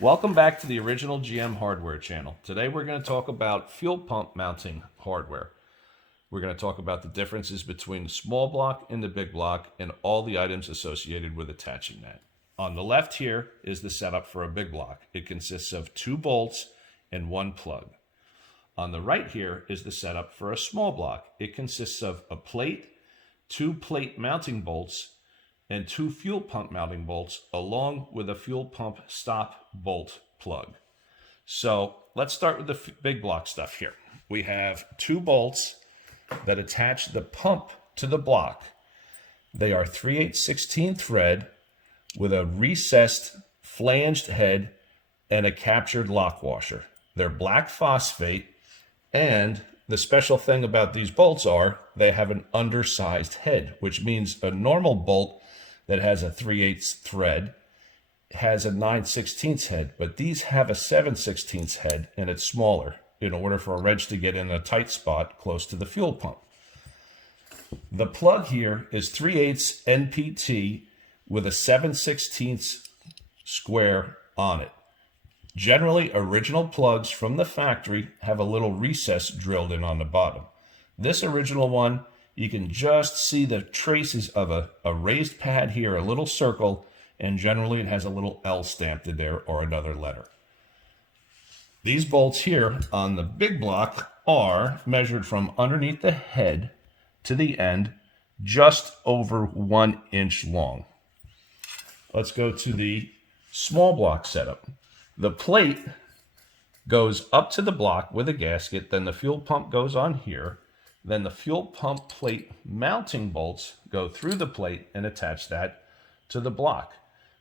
Welcome back to the original GM Hardware channel. Today we're going to talk about fuel pump mounting hardware. We're going to talk about the differences between the small block and the big block and all the items associated with attaching that. On the left here is the setup for a big block. It consists of 2 bolts and 1 plug. On the right here is the setup for a small block. It consists of a plate, 2 plate mounting bolts, and 2 fuel pump mounting bolts along with a fuel pump stop bolt plug. So let's start with the big block stuff here. We have 2 bolts that attach the pump to the block. They are 3/8/16 thread with a recessed flanged head and a captured lock washer. They're black phosphate, and the special thing about these bolts are they have an undersized head, which means a normal bolt that has a 3/8 thread has a 9/16 head, but these have a 7/16 head and it's smaller in order for a wrench to get in a tight spot close to the fuel pump. The plug here is 3/8 NPT with a 7/16 square on it. Generally, original plugs from the factory have a little recess drilled in on the bottom. This original one, you can just see the traces of a raised pad here, a little circle, and generally it has a little L stamped in there or another letter. These bolts here on the big block are measured from underneath the head to the end, just over 1 inch long. Let's go to the small block setup. The plate goes up to the block with a gasket, then the fuel pump goes on here. Then the fuel pump plate mounting bolts go through the plate and attach that to the block.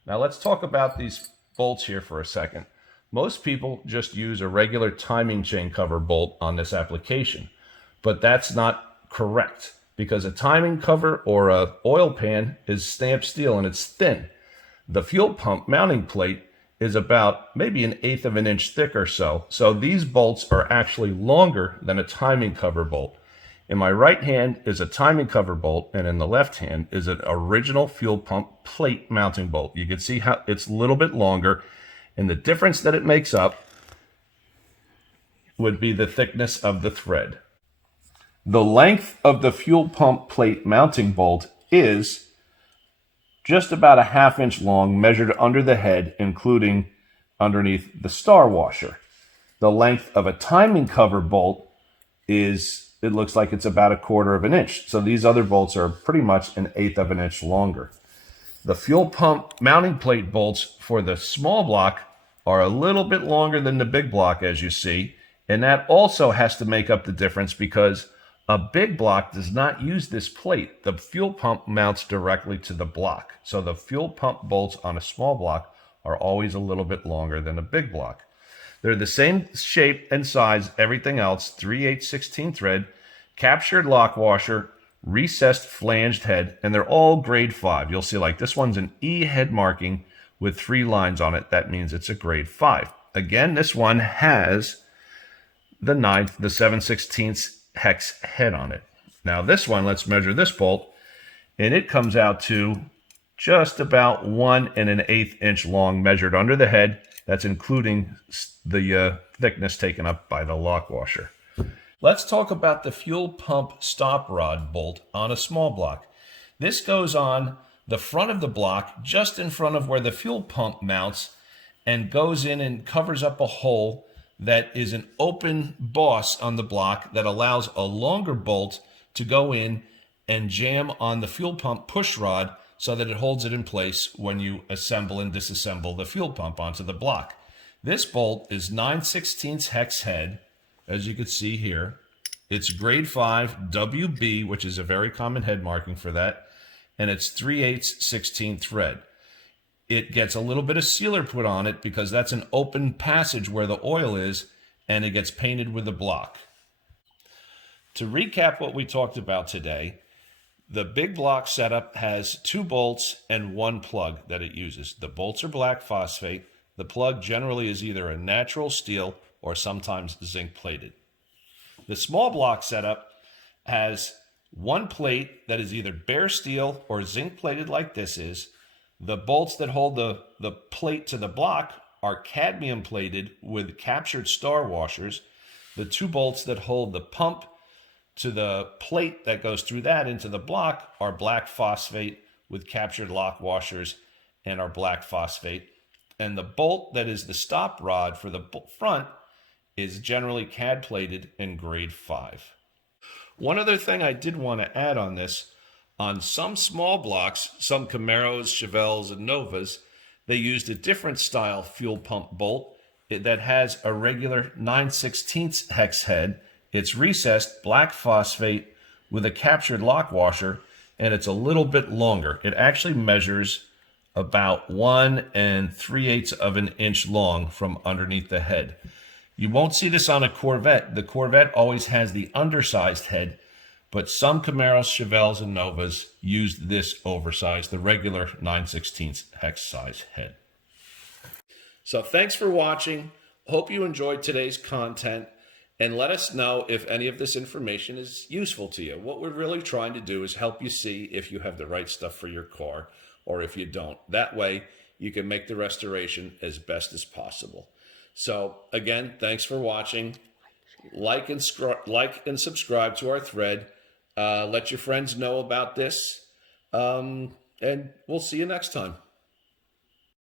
Now let's talk about these bolts here for a second. Most people just use a regular timing chain cover bolt on this application, but that's not correct because a timing cover or a oil pan is stamped steel and it's thin. The fuel pump mounting plate is about maybe 1/8 of an inch thick or so. So these bolts are actually longer than a timing cover bolt. In my right hand is a timing cover bolt, and in the left hand is an original fuel pump plate mounting bolt. You can see how it's a little bit longer, and the difference that it makes up would be the thickness of the thread. The length of the fuel pump plate mounting bolt is just about 1/2 inch long, measured under the head, including underneath the star washer. The length of a timing cover bolt is, it looks like it's about 1/4 of an inch. So these other bolts are pretty much 1/8 of an inch longer. The fuel pump mounting plate bolts for the small block are a little bit longer than the big block, as you see. And that also has to make up the difference because a big block does not use this plate. The fuel pump mounts directly to the block. So the fuel pump bolts on a small block are always a little bit longer than a big block. They're the same shape and size, everything else, 3/8/16 thread, captured lock washer, recessed flanged head, and they're all grade 5. You'll see like this one's an E head marking with 3 lines on it. That means it's a grade 5. Again, this one has the 7/16 hex head on it. Now this one, let's measure this bolt, and it comes out to just about 1 1/8 inch long measured under the head. That's including the thickness taken up by the lock washer. Let's talk about the fuel pump stop rod bolt on a small block. This goes on the front of the block, just in front of where the fuel pump mounts, and goes in and covers up a hole that is an open boss on the block that allows a longer bolt to go in and jam on the fuel pump push rod so that it holds it in place when you assemble and disassemble the fuel pump onto the block. This bolt is 9/16 hex head, as you can see here. It's grade 5 WB, which is a very common head marking for that, and it's 3/8/16 thread. It gets a little bit of sealer put on it because that's an open passage where the oil is, and it gets painted with the block. To recap what we talked about today, the big block setup has 2 bolts and 1 plug that it uses. The bolts are black phosphate. The plug generally is either a natural steel or sometimes zinc plated. The small block setup has 1 plate that is either bare steel or zinc plated like this is. The bolts that hold the plate to the block are cadmium plated with captured star washers. The two bolts that hold the pump to the plate that goes through that into the block are black phosphate with captured lock washers and are black phosphate. And the bolt that is the stop rod for the front is generally cad plated in grade 5. One other thing I did want to add on this, on some small blocks, some Camaros, Chevelles, and Novas, they used a different style fuel pump bolt that has a regular 9/16 hex head. It's recessed black phosphate with a captured lock washer, and it's a little bit longer. It actually measures about 1 3/8 of an inch long from underneath the head. You won't see this on a Corvette. The Corvette always has the undersized head, but some Camaros, Chevelles, and Novas used this oversized, the regular 9/16 hex size head. So thanks for watching. Hope you enjoyed today's content, and let us know if any of this information is useful to you. What we're really trying to do is help you see if you have the right stuff for your car or if you don't. That way you can make the restoration as best as possible. So again, thanks for watching. Like and subscribe to our thread. Let your friends know about this. And we'll see you next time.